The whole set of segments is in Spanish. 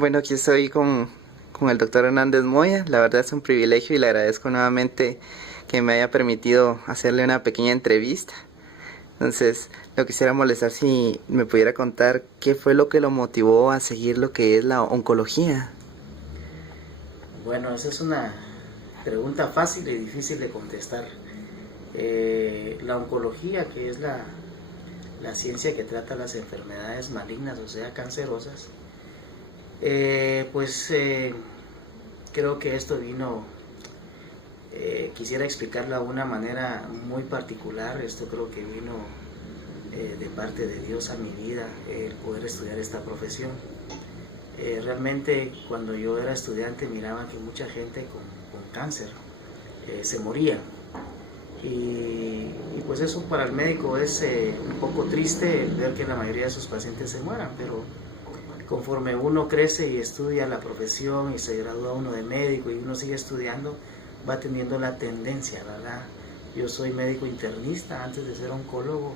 Bueno, aquí estoy con el doctor Hernández Moya. La verdad es un privilegio y le agradezco nuevamente que me haya permitido hacerle una pequeña entrevista. Entonces, lo quisiera molestar si me pudiera contar qué fue lo que lo motivó a seguir lo que es la oncología. Bueno, esa es una pregunta fácil y difícil de contestar. La oncología, que es la ciencia que trata las enfermedades malignas, o sea, cancerosas, creo que esto vino, quisiera explicarlo de una manera muy particular. Esto creo que vino de parte de Dios a mi vida, el poder estudiar esta profesión. Realmente cuando yo era estudiante miraba que mucha gente con cáncer se moría, y pues eso para el médico es un poco triste el ver que la mayoría de sus pacientes se mueran, pero conforme uno crece y estudia la profesión y se gradúa uno de médico y uno sigue estudiando, va teniendo la tendencia, ¿verdad? Yo soy médico internista antes de ser oncólogo,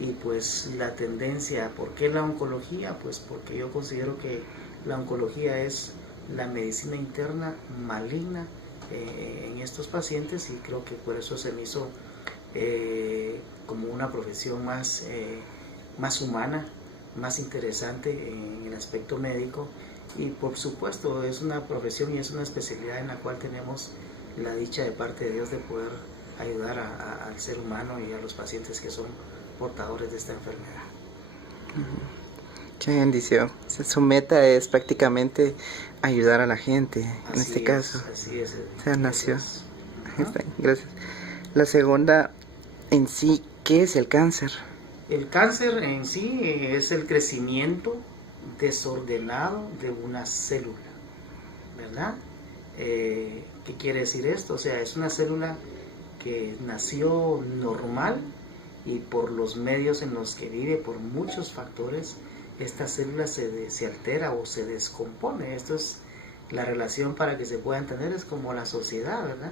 y pues la tendencia, ¿por qué la oncología? Pues porque yo considero que la oncología es la medicina interna maligna en estos pacientes, y creo que por eso se me hizo como una profesión más humana, más interesante en el aspecto médico. Y por supuesto es una profesión y es una especialidad en la cual tenemos la dicha de parte de Dios de poder ayudar al ser humano y a los pacientes que son portadores de esta enfermedad. Qué bendición. Su meta es prácticamente ayudar a la gente, en este caso. Así es. O sea, nació. Es. Está bien, gracias. La segunda, en sí, ¿qué es el cáncer? El cáncer en sí es el crecimiento desordenado de una célula, ¿verdad? ¿Qué quiere decir esto? O sea, es una célula que nació normal, y por los medios en los que vive, por muchos factores, esta célula se altera o se descompone. Esto es la relación, para que se pueda entender, es como la sociedad, ¿verdad?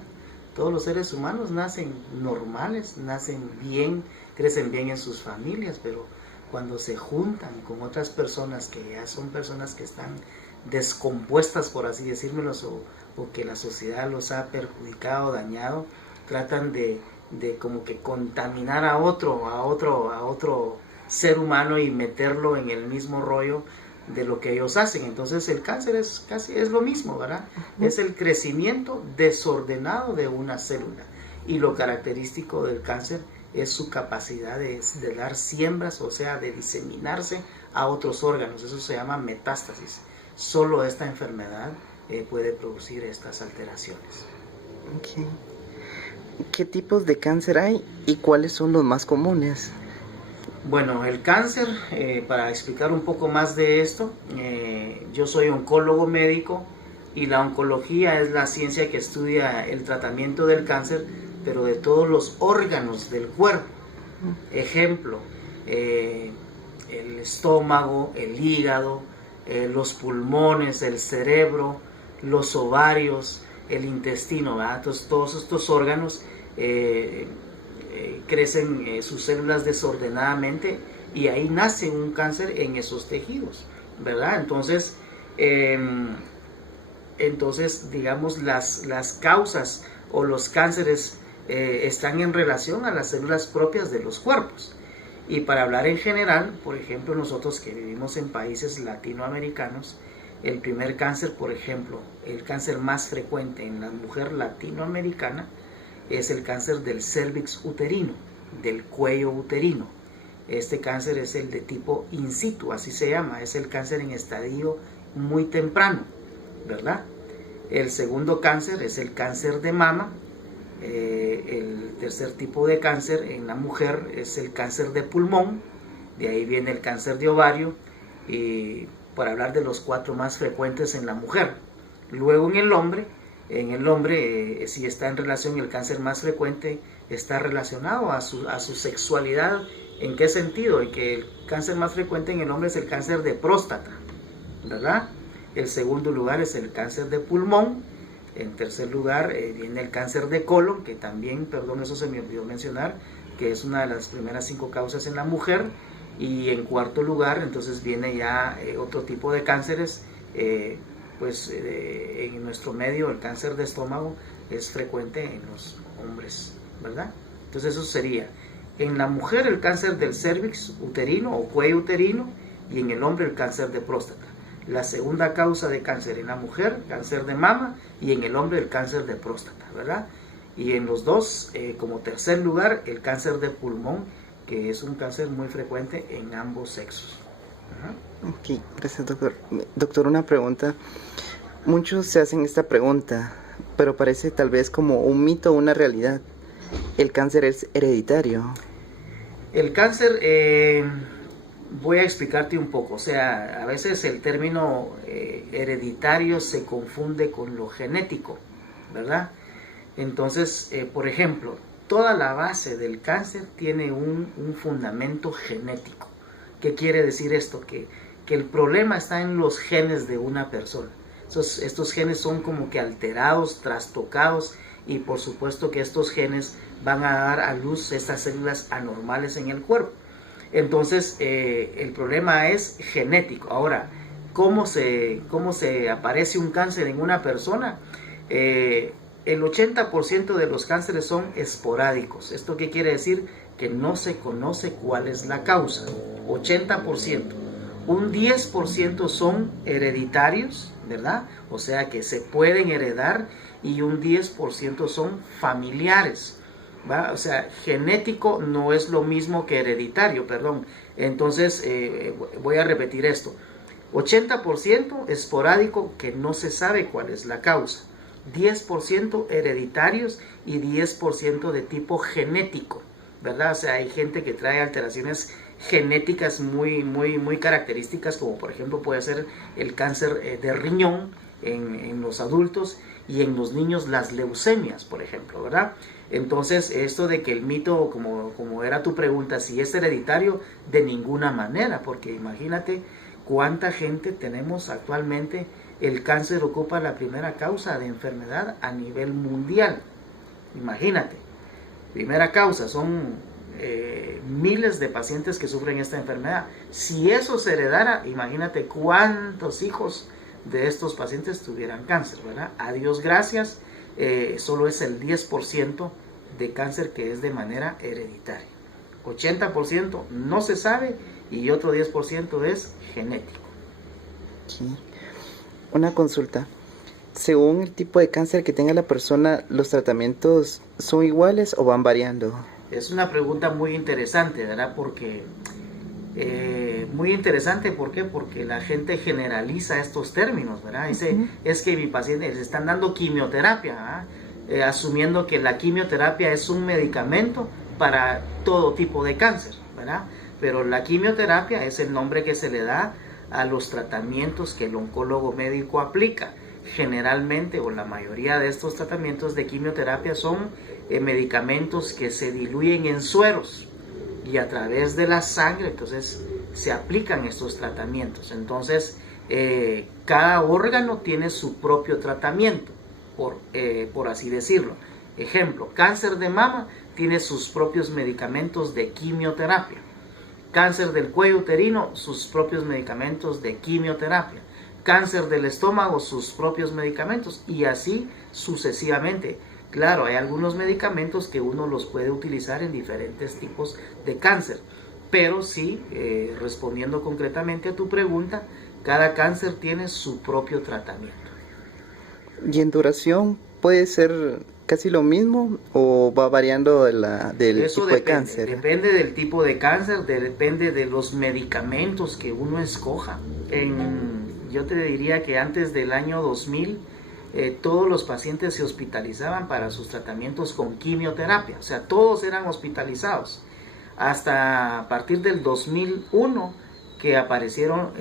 Todos los seres humanos nacen normales, nacen bien, crecen bien en sus familias, pero cuando se juntan con otras personas que ya son personas que están descompuestas, por así decírmelo, o que la sociedad los ha perjudicado, dañado, tratan de como que contaminar a otro ser humano y meterlo en el mismo rollo de lo que ellos hacen. Entonces el cáncer es lo mismo, ¿verdad? Es el crecimiento desordenado de una célula, y lo característico del cáncer es su capacidad de dar siembras, o sea, de diseminarse a otros órganos. Eso se llama metástasis. Solo esta enfermedad puede producir estas alteraciones. Okay. ¿Qué tipos de cáncer hay y cuáles son los más comunes? Bueno, el cáncer, para explicar un poco más de esto, yo soy oncólogo médico, y la oncología es la ciencia que estudia el tratamiento del cáncer, pero de todos los órganos del cuerpo. Ejemplo, el estómago, el hígado, los pulmones, el cerebro, los ovarios, el intestino, ¿verdad? Entonces, todos estos órganos crecen sus células desordenadamente, y ahí nace un cáncer en esos tejidos, ¿verdad? Entonces digamos, las causas o los cánceres están en relación a las células propias de los cuerpos. Y para hablar en general, por ejemplo, nosotros que vivimos en países latinoamericanos, el primer cáncer, por ejemplo, el cáncer más frecuente en la mujer latinoamericana es el cáncer del cérvix uterino, del cuello uterino. Este cáncer es el de tipo in situ, así se llama, es el cáncer en estadio muy temprano, ¿verdad? El segundo cáncer es el cáncer de mama. El tercer tipo de cáncer en la mujer es el cáncer de pulmón. De ahí viene el cáncer de ovario, y para hablar de los 4 más frecuentes en la mujer. Luego en el hombre, si está en relación, el cáncer más frecuente está relacionado a su sexualidad. ¿En qué sentido? En que el cáncer más frecuente en el hombre es el cáncer de próstata, ¿verdad? El segundo lugar es el cáncer de pulmón. En tercer lugar viene el cáncer de colon, que también, perdón, eso se me olvidó mencionar, que es una de las primeras 5 causas en la mujer. Y en cuarto lugar, entonces viene ya otro tipo de cánceres, en nuestro medio el cáncer de estómago es frecuente en los hombres, ¿verdad? Entonces eso sería, en la mujer el cáncer del cérvix uterino o cuello uterino, y en el hombre el cáncer de próstata. La segunda causa de cáncer en la mujer, cáncer de mama, y en el hombre el cáncer de próstata, ¿verdad? Y en los dos, como tercer lugar, el cáncer de pulmón, que es un cáncer muy frecuente en ambos sexos. Ajá. Ok, gracias, doctor. Doctor, una pregunta. Muchos se hacen esta pregunta, pero parece tal vez como un mito o una realidad. ¿El cáncer es hereditario? El cáncer, voy a explicarte un poco. O sea, a veces el término hereditario se confunde con lo genético, ¿verdad? Entonces, por ejemplo, toda la base del cáncer tiene un fundamento genético. ¿Qué quiere decir esto? Que el problema está en los genes de una persona. Estos genes son como que alterados, trastocados, y por supuesto que estos genes van a dar a luz estas células anormales en el cuerpo. Entonces, el problema es genético. Ahora, ¿cómo se aparece un cáncer en una persona? El 80% de los cánceres son esporádicos. ¿Esto qué quiere decir? Que no se conoce cuál es la causa. 80%. Un 10% son hereditarios, ¿verdad? O sea que se pueden heredar, y un 10% son familiares, ¿va? O sea, genético no es lo mismo que hereditario, perdón. Entonces, voy a repetir esto. 80% esporádico, que no se sabe cuál es la causa. 10% hereditarios y 10% de tipo genético, ¿verdad? O sea, hay gente que trae alteraciones genéticas muy características, como por ejemplo puede ser el cáncer de riñón en los adultos, y en los niños las leucemias, por ejemplo, ¿verdad? Entonces, esto de que el mito, como era tu pregunta, si es hereditario, de ninguna manera, porque imagínate cuánta gente tenemos actualmente. El cáncer ocupa la primera causa de enfermedad a nivel mundial. Imagínate, primera causa, son miles de pacientes que sufren esta enfermedad. Si eso se heredara, imagínate cuántos hijos de estos pacientes tuvieran cáncer, ¿verdad? A Dios gracias, solo es el 10% de cáncer que es de manera hereditaria. 80% no se sabe, y otro 10% es genético. Sí. Una consulta. Según el tipo de cáncer que tenga la persona, ¿los tratamientos son iguales o van variando? Es una pregunta muy interesante, ¿verdad? Porque muy interesante, ¿por qué? Porque la gente generaliza estos términos, ¿verdad? Dice, es que mi paciente le están dando quimioterapia, asumiendo que la quimioterapia es un medicamento para todo tipo de cáncer, ¿verdad? Pero la quimioterapia es el nombre que se le da a los tratamientos que el oncólogo médico aplica. Generalmente, o la mayoría de estos tratamientos de quimioterapia son medicamentos que se diluyen en sueros, y a través de la sangre entonces se aplican estos tratamientos. Entonces, cada órgano tiene su propio tratamiento, por así decirlo. Ejemplo, cáncer de mama tiene sus propios medicamentos de quimioterapia. Cáncer del cuello uterino, sus propios medicamentos de quimioterapia. Cáncer del estómago, sus propios medicamentos, y así sucesivamente. Claro, hay algunos medicamentos que uno los puede utilizar en diferentes tipos de cáncer, pero sí, respondiendo concretamente a tu pregunta, cada cáncer tiene su propio tratamiento. ¿Y en duración puede ser casi lo mismo o va variando del Eso tipo depende, de cáncer? Depende del tipo de cáncer, depende de los medicamentos que uno escoja. Yo te diría que antes del año 2000, todos los pacientes se hospitalizaban para sus tratamientos con quimioterapia, o sea, todos eran hospitalizados. Hasta a partir del 2001 que apareció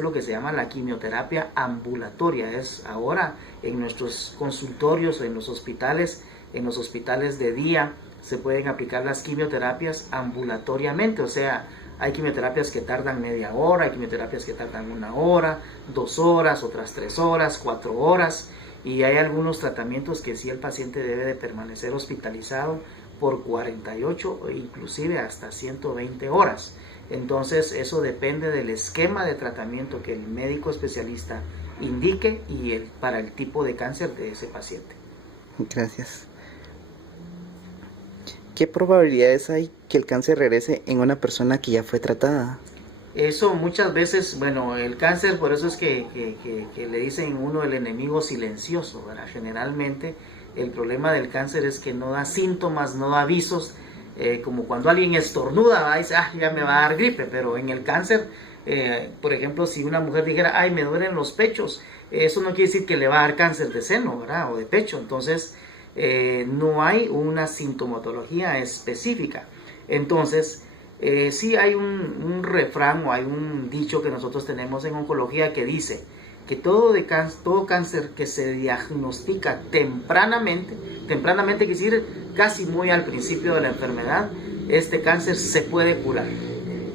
lo que se llama la quimioterapia ambulatoria. Es ahora en nuestros consultorios, en los hospitales de día, se pueden aplicar las quimioterapias ambulatoriamente. O sea, hay quimioterapias que tardan media hora, hay quimioterapias que tardan 1 hora, 2 horas, otras 3 horas, 4 horas, y hay algunos tratamientos que sí el paciente debe de permanecer hospitalizado por 48 o inclusive hasta 120 horas. Entonces eso depende del esquema de tratamiento que el médico especialista indique y para el tipo de cáncer de ese paciente. Gracias. ¿Qué probabilidades hay que el cáncer regrese en una persona que ya fue tratada? Eso muchas veces, bueno, el cáncer, por eso es que le dicen uno el enemigo silencioso, ¿verdad? Generalmente el problema del cáncer es que no da síntomas, no da avisos, como cuando alguien estornuda, ¿va? Dice, ya me va a dar gripe, pero en el cáncer, por ejemplo, si una mujer dijera, ay, me duelen los pechos, eso no quiere decir que le va a dar cáncer de seno, ¿verdad? O de pecho, entonces no hay una sintomatología específica. Entonces, sí hay un refrán o hay un dicho que nosotros tenemos en oncología que dice que todo cáncer que se diagnostica tempranamente quiere decir casi muy al principio de la enfermedad, este cáncer se puede curar.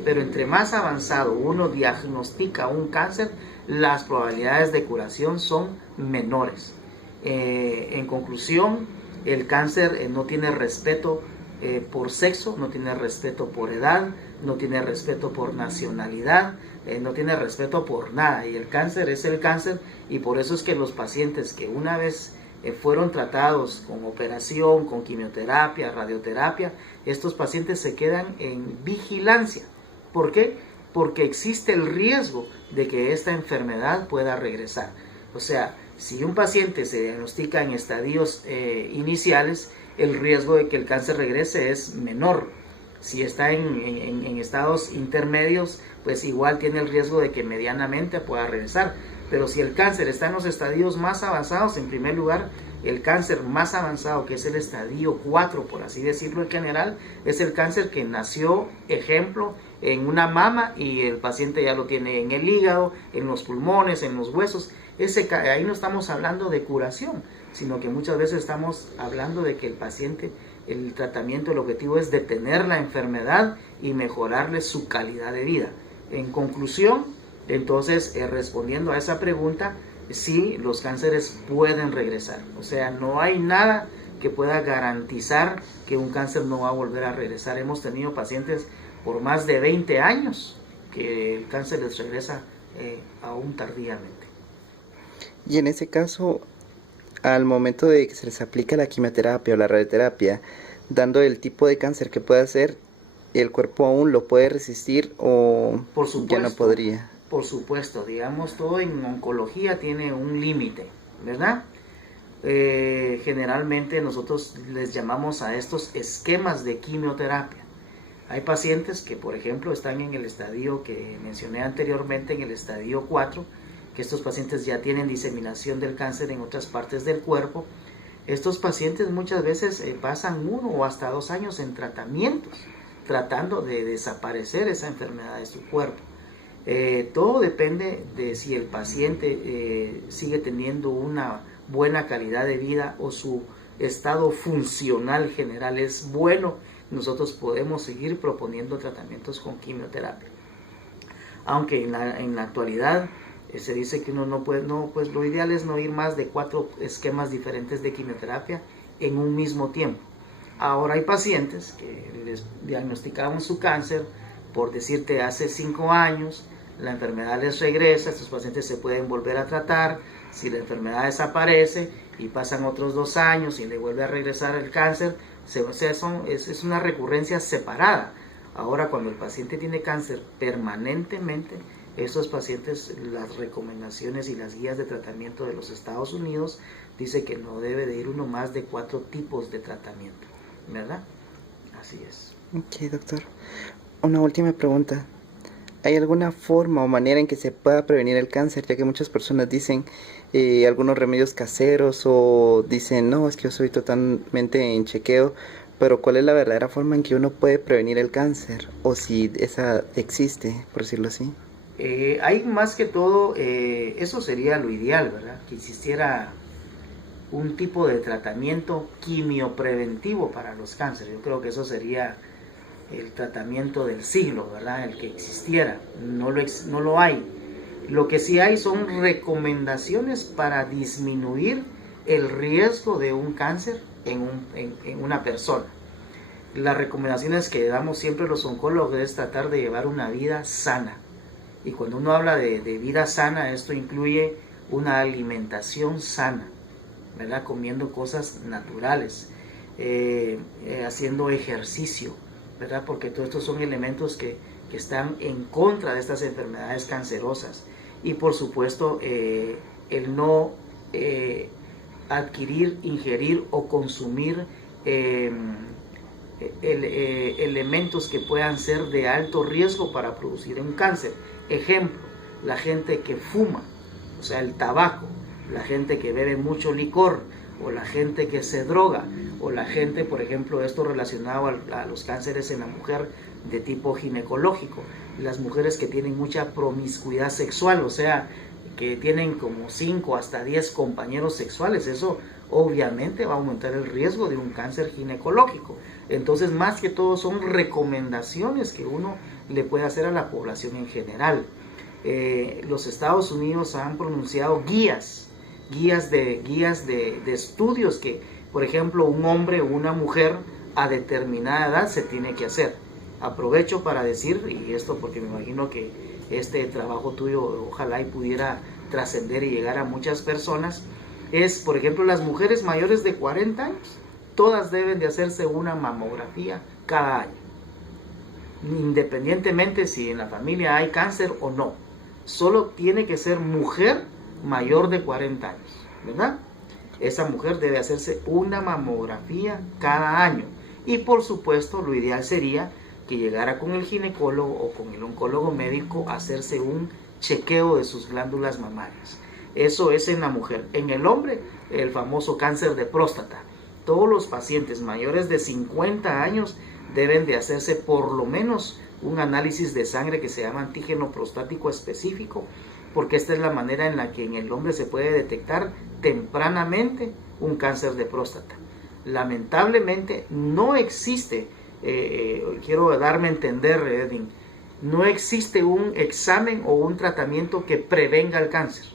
Pero entre más avanzado uno diagnostica un cáncer, las probabilidades de curación son menores. En conclusión, el cáncer no tiene respeto por sexo, no tiene respeto por edad, no tiene respeto por nacionalidad, no tiene respeto por nada, y el cáncer es el cáncer, y por eso es que los pacientes que una vez fueron tratados con operación, con quimioterapia, radioterapia, estos pacientes se quedan en vigilancia. ¿Por qué? Porque existe el riesgo de que esta enfermedad pueda regresar. O sea, si un paciente se diagnostica en estadios iniciales, el riesgo de que el cáncer regrese es menor. Si está en estados intermedios, pues igual tiene el riesgo de que medianamente pueda regresar. Pero si el cáncer está en los estadios más avanzados, en primer lugar, el cáncer más avanzado, que es el estadio 4, por así decirlo en general, es el cáncer que nació, ejemplo, en una mama y el paciente ya lo tiene en el hígado, en los pulmones, en los huesos. Ahí no estamos hablando de curación, sino que muchas veces estamos hablando de que el paciente, el tratamiento, el objetivo es detener la enfermedad y mejorarle su calidad de vida. En conclusión, entonces, respondiendo a esa pregunta, sí, los cánceres pueden regresar. O sea, no hay nada que pueda garantizar que un cáncer no va a volver a regresar. Hemos tenido pacientes por más de 20 años que el cáncer les regresa aún tardíamente. Y en ese caso, al momento de que se les aplica la quimioterapia o la radioterapia, dando el tipo de cáncer que puede hacer, ¿el cuerpo aún lo puede resistir o por supuesto, ya no podría? Por supuesto, digamos, todo en oncología tiene un límite, ¿verdad? Generalmente nosotros les llamamos a estos esquemas de quimioterapia. Hay pacientes que, por ejemplo, están en el estadio que mencioné anteriormente, en el estadio 4, que estos pacientes ya tienen diseminación del cáncer en otras partes del cuerpo. Estos pacientes muchas veces pasan 1 o hasta 2 años en tratamientos, tratando de desaparecer esa enfermedad de su cuerpo. Todo depende de si el paciente sigue teniendo una buena calidad de vida o su estado funcional general es bueno. Nosotros podemos seguir proponiendo tratamientos con quimioterapia. Aunque en la actualidad se dice que uno pues lo ideal es no ir más de 4 esquemas diferentes de quimioterapia en un mismo tiempo. Ahora hay pacientes que les diagnosticaron su cáncer, por decirte, hace 5 años, la enfermedad les regresa, estos pacientes se pueden volver a tratar, si la enfermedad desaparece y pasan otros 2 años y le vuelve a regresar el cáncer, es una recurrencia separada. Ahora, cuando el paciente tiene cáncer permanentemente, estos pacientes, las recomendaciones y las guías de tratamiento de los Estados Unidos dice que no debe de ir uno más de 4 tipos de tratamiento, ¿verdad? Así es. Ok, doctor. Una última pregunta. ¿Hay alguna forma o manera en que se pueda prevenir el cáncer? Ya que muchas personas dicen algunos remedios caseros o dicen, no, es que yo soy totalmente en chequeo, pero ¿cuál es la verdadera forma en que uno puede prevenir el cáncer? O si esa existe, por decirlo así. Hay más que todo, eso sería lo ideal, ¿verdad? Que existiera un tipo de tratamiento quimiopreventivo para los cánceres. Yo creo que eso sería el tratamiento del siglo, ¿verdad? El que existiera. No lo hay. Lo que sí hay son recomendaciones para disminuir el riesgo de un cáncer en una persona. Las recomendaciones que damos siempre los oncólogos es tratar de llevar una vida sana. Y cuando uno habla de vida sana, esto incluye una alimentación sana, ¿verdad? Comiendo cosas naturales, haciendo ejercicio, ¿verdad? Porque todos estos son elementos que están en contra de estas enfermedades cancerosas. Y por supuesto, el no adquirir, ingerir o consumir elementos que puedan ser de alto riesgo para producir un cáncer. Ejemplo, la gente que fuma, o sea, el tabaco, la gente que bebe mucho licor, o la gente que se droga, o la gente, por ejemplo, esto relacionado a los cánceres en la mujer de tipo ginecológico, las mujeres que tienen mucha promiscuidad sexual, o sea, que tienen como 5 hasta 10 compañeros sexuales, eso obviamente va a aumentar el riesgo de un cáncer ginecológico. Entonces, más que todo son recomendaciones que uno le puede hacer a la población en general. Los Estados Unidos han pronunciado guías de estudios que, por ejemplo, un hombre o una mujer a determinada edad se tiene que hacer. Aprovecho para decir, y esto porque me imagino que este trabajo tuyo ojalá y pudiera trascender y llegar a muchas personas, es, por ejemplo, las mujeres mayores de 40 años, todas deben de hacerse una mamografía cada año, independientemente si en la familia hay cáncer o no. Solo tiene que ser mujer mayor de 40 años, ¿verdad? Esa mujer debe hacerse una mamografía cada año. Y por supuesto, lo ideal sería que llegara con el ginecólogo o con el oncólogo médico a hacerse un chequeo de sus glándulas mamarias. Eso es en la mujer. En el hombre, el famoso cáncer de próstata. Todos los pacientes mayores de 50 años deben de hacerse por lo menos un análisis de sangre que se llama antígeno prostático específico, porque esta es la manera en la que en el hombre se puede detectar tempranamente un cáncer de próstata. Lamentablemente no existe, quiero darme a entender, Edwin, no existe un examen o un tratamiento que prevenga el cáncer.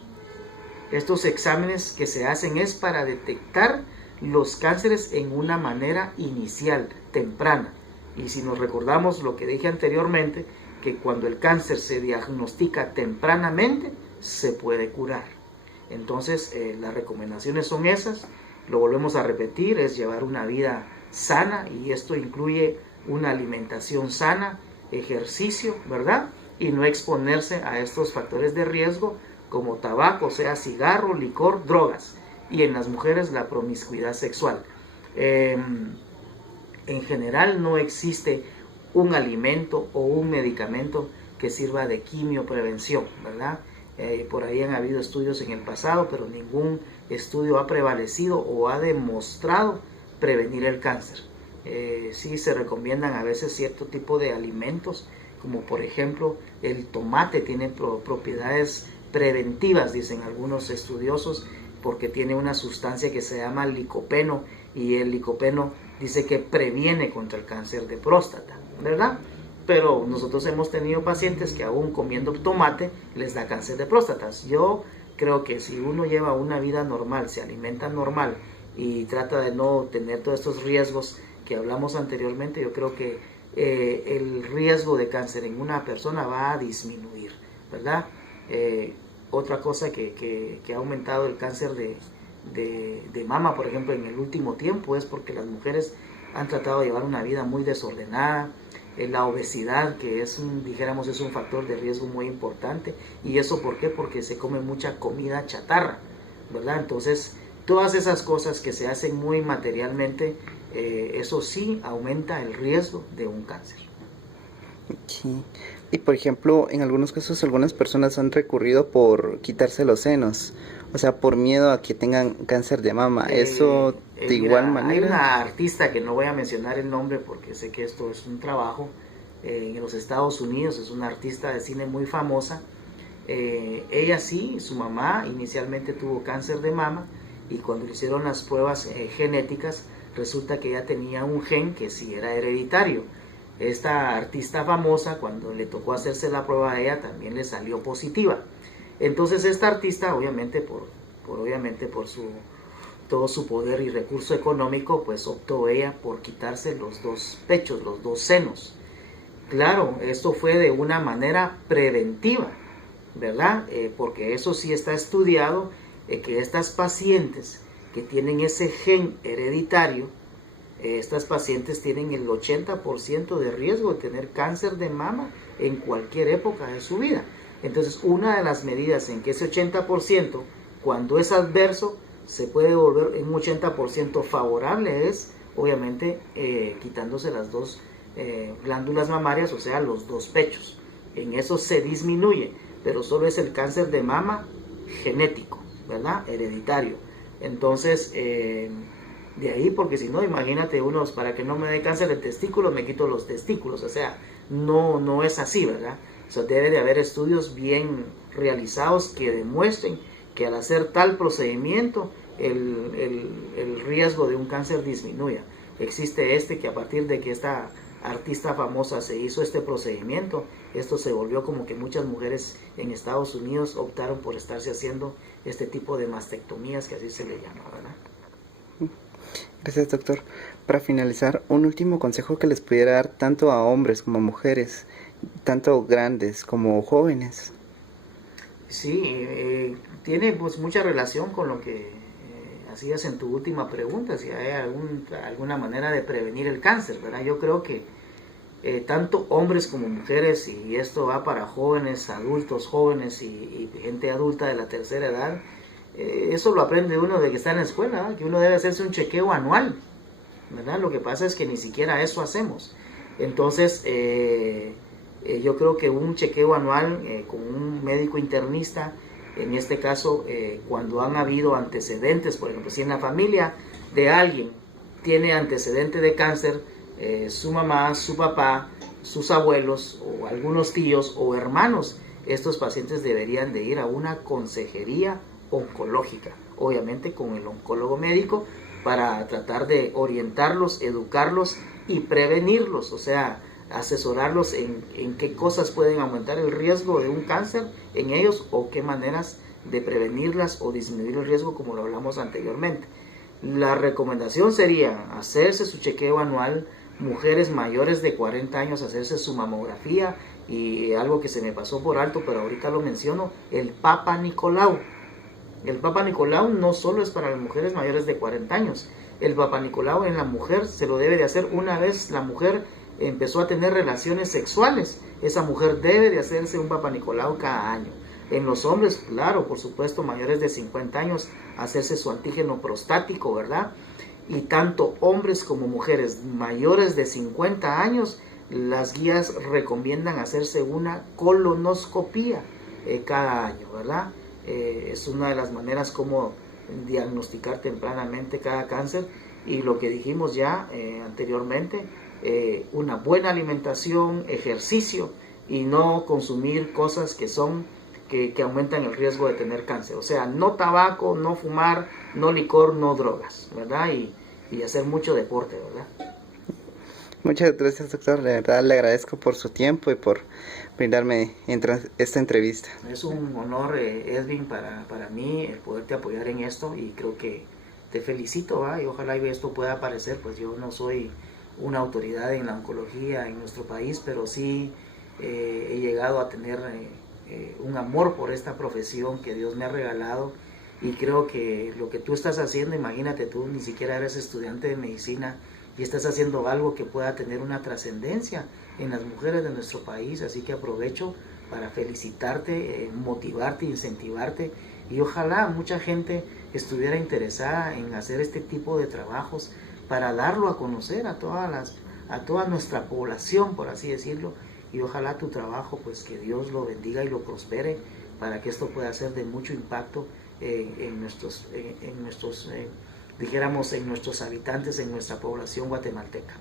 Estos exámenes que se hacen es para detectar los cánceres en una manera inicial, temprana. Y si nos recordamos lo que dije anteriormente, que cuando el cáncer se diagnostica tempranamente, se puede curar. Entonces, las recomendaciones son esas. Lo volvemos a repetir, es llevar una vida sana, y esto incluye una alimentación sana, ejercicio, ¿verdad? Y no exponerse a estos factores de riesgo como tabaco, o sea, cigarro, licor, drogas. Y en las mujeres, la promiscuidad sexual. En general no existe un alimento o un medicamento que sirva de quimioprevención, ¿verdad? Por ahí han habido estudios en el pasado, pero ningún estudio ha prevalecido o ha demostrado prevenir el cáncer. Sí se recomiendan a veces cierto tipo de alimentos, como por ejemplo el tomate tiene propiedades preventivas, dicen algunos estudiosos, porque tiene una sustancia que se llama licopeno, y el licopeno dice que previene contra el cáncer de próstata, ¿verdad? Pero nosotros hemos tenido pacientes que aún comiendo tomate les da cáncer de próstata. Yo creo que si uno lleva una vida normal, se alimenta normal y trata de no tener todos estos riesgos que hablamos anteriormente, yo creo que el riesgo de cáncer en una persona va a disminuir, ¿verdad? Otra cosa que ha aumentado el cáncer de mama, por ejemplo, en el último tiempo, es porque las mujeres han tratado de llevar una vida muy desordenada. La obesidad, que es un factor de riesgo muy importante. ¿Y eso por qué? Porque se come mucha comida chatarra, ¿verdad? Entonces, todas esas cosas que se hacen muy materialmente, eso sí aumenta el riesgo de un cáncer. Sí. Y por ejemplo, en algunos casos algunas personas han recurrido por quitarse los senos, o sea, por miedo a que tengan cáncer de mama. Eso de igual manera. Hay una artista que no voy a mencionar el nombre porque sé que esto es un trabajo en los Estados Unidos, es una artista de cine muy famosa. Ella sí, su mamá inicialmente tuvo cáncer de mama, y cuando le hicieron las pruebas genéticas, resulta que ella tenía un gen que sí era hereditario. Esta artista famosa, cuando le tocó hacerse la prueba a ella, también le salió positiva. Entonces esta artista, obviamente por todo su poder y recurso económico, pues optó ella por quitarse los dos pechos, los dos senos. Claro, esto fue de una manera preventiva, ¿verdad? Porque eso sí está estudiado, que estas pacientes que tienen ese gen hereditario, estas pacientes tienen el 80% de riesgo de tener cáncer de mama en cualquier época de su vida. Entonces, una de las medidas en que ese 80%, cuando es adverso, se puede volver en un 80% favorable es, obviamente, quitándose las dos glándulas mamarias, o sea, los dos pechos. En eso se disminuye, pero solo es el cáncer de mama genético, ¿verdad? Hereditario. Entonces, de ahí, porque si no, imagínate unos, para que no me dé cáncer de testículo, me quito los testículos, o sea, no es así, ¿verdad? O sea, debe de haber estudios bien realizados que demuestren que al hacer tal procedimiento, el riesgo de un cáncer disminuya. Existe que a partir de que esta artista famosa se hizo este procedimiento, esto se volvió como que muchas mujeres en Estados Unidos optaron por estarse haciendo este tipo de mastectomías, que así se le llama, ¿verdad? Gracias, doctor. Para finalizar, un último consejo que les pudiera dar tanto a hombres como a mujeres, tanto grandes como jóvenes. Sí, tiene pues mucha relación con lo que hacías en tu última pregunta, si hay alguna manera de prevenir el cáncer, ¿verdad? Yo creo que tanto hombres como mujeres, y esto va para jóvenes, adultos jóvenes y gente adulta de la tercera edad, eso lo aprende uno de que está en la escuela, ¿verdad? Que uno debe hacerse un chequeo anual, ¿verdad? Lo que pasa es que ni siquiera eso hacemos. Entonces, yo creo que un chequeo anual con un médico internista, en este caso, cuando han habido antecedentes, por ejemplo, si en la familia de alguien tiene antecedente de cáncer, su mamá, su papá, sus abuelos o algunos tíos o hermanos, estos pacientes deberían de ir a una consejería oncológica, obviamente con el oncólogo médico, para tratar de orientarlos, educarlos y prevenirlos, o sea, asesorarlos en qué cosas pueden aumentar el riesgo de un cáncer en ellos o qué maneras de prevenirlas o disminuir el riesgo, como lo hablamos anteriormente. La recomendación sería hacerse su chequeo anual, mujeres mayores de 40 años hacerse su mamografía, y algo que se me pasó por alto, pero ahorita lo menciono, el Papa Nicolau. El Papa Nicolau no solo es para las mujeres mayores de 40 años, el Papa Nicolau en la mujer se lo debe de hacer una vez la mujer empezó a tener relaciones sexuales. Esa mujer debe de hacerse un Papa Nicolau cada año. En los hombres, claro, por supuesto, mayores de 50 años, hacerse su antígeno prostático, ¿verdad? Y tanto hombres como mujeres mayores de 50 años, las guías recomiendan hacerse una colonoscopía cada año, ¿verdad? Es una de las maneras como diagnosticar tempranamente cada cáncer. Y lo que dijimos ya anteriormente, una buena alimentación, ejercicio y no consumir cosas que aumentan el riesgo de tener cáncer. O sea, no tabaco, no fumar, no licor, no drogas, ¿verdad? Y hacer mucho deporte, ¿verdad? Muchas gracias, doctor. De verdad le agradezco por su tiempo y por brindarme esta entrevista. Es un honor, Edwin, para mí el poderte apoyar en esto, y creo que te felicito, ¿va? Y ojalá esto pueda aparecer. Pues yo no soy una autoridad en la oncología en nuestro país, pero sí he llegado a tener un amor por esta profesión que Dios me ha regalado, y creo que lo que tú estás haciendo, imagínate, tú ni siquiera eres estudiante de medicina y estás haciendo algo que pueda tener una trascendencia en las mujeres de nuestro país, así que aprovecho para felicitarte, motivarte, incentivarte, y ojalá mucha gente estuviera interesada en hacer este tipo de trabajos para darlo a conocer a toda nuestra población, por así decirlo, y ojalá tu trabajo, pues que Dios lo bendiga y lo prospere para que esto pueda ser de mucho impacto en nuestros dijéramos, en nuestros habitantes, en nuestra población guatemalteca.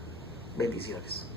Bendiciones.